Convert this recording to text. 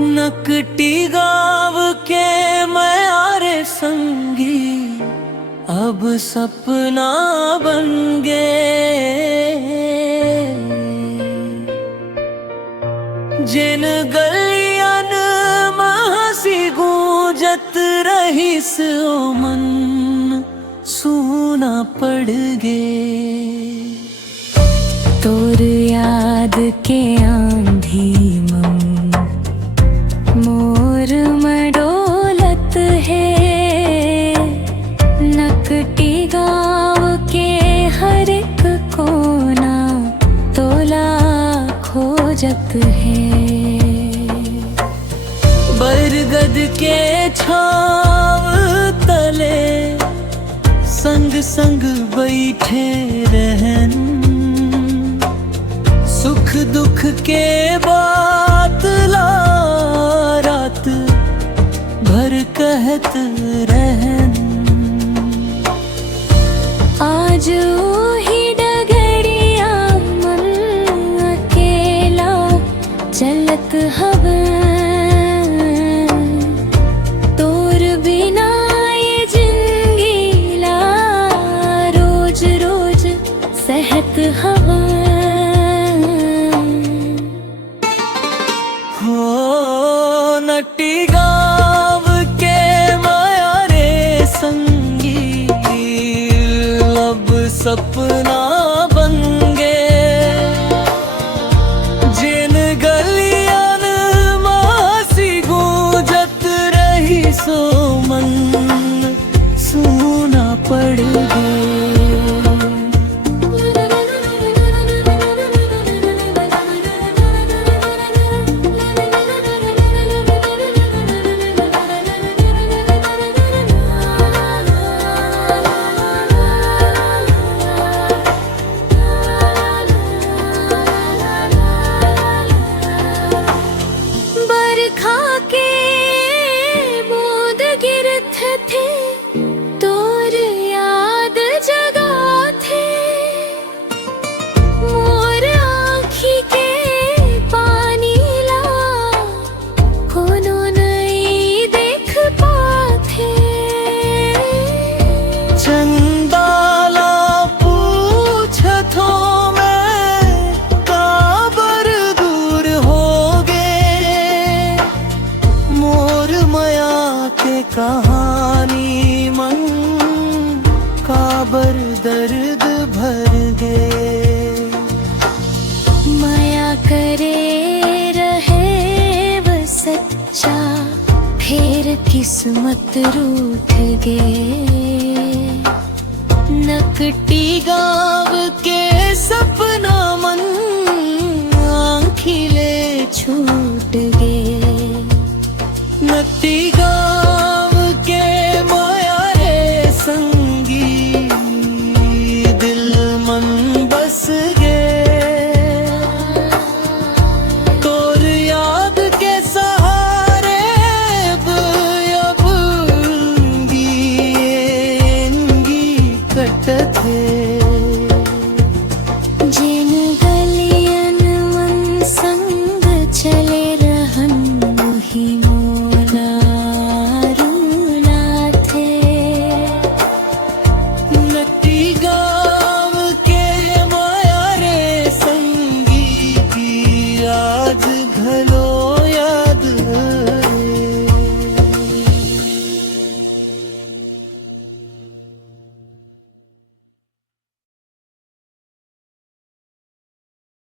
नकटी गाँव के म्यारे संगी अब सपना बन गए। जिन गलियन महसी गूंजत रही सो मन सूना पड़ गए। तोर याद के आंधी मोर मडोलत है। नकटी गाँव के हर एक कोना तोला खोजत है। बरगद के छाव तले संग संग बैठे रहन। सुख दुख के बात ला रात भर कहत रहन। आज ही डगरिया मन अकेला चलत हवा। तोर बिना ये जिंदगी ला रोज रोज सहत हवा। नकटी गाँव के म्यारे संगी अब सपना बन गए। जिन गलियन मासी गूंजत रही सो मन सूना पड़ गए। तोर याद जगा थे मोर आँखी के पानी ला कोनो नहीं देख पाथे। चंदाला पूछथो मैं काबर दूर हो गए। मोर माया के कहानी मन काबर दर्द भर गए। माया करे रहे वो सच्चा फिर किस्मत रूठ गए। नकटी गाँव के सपना मन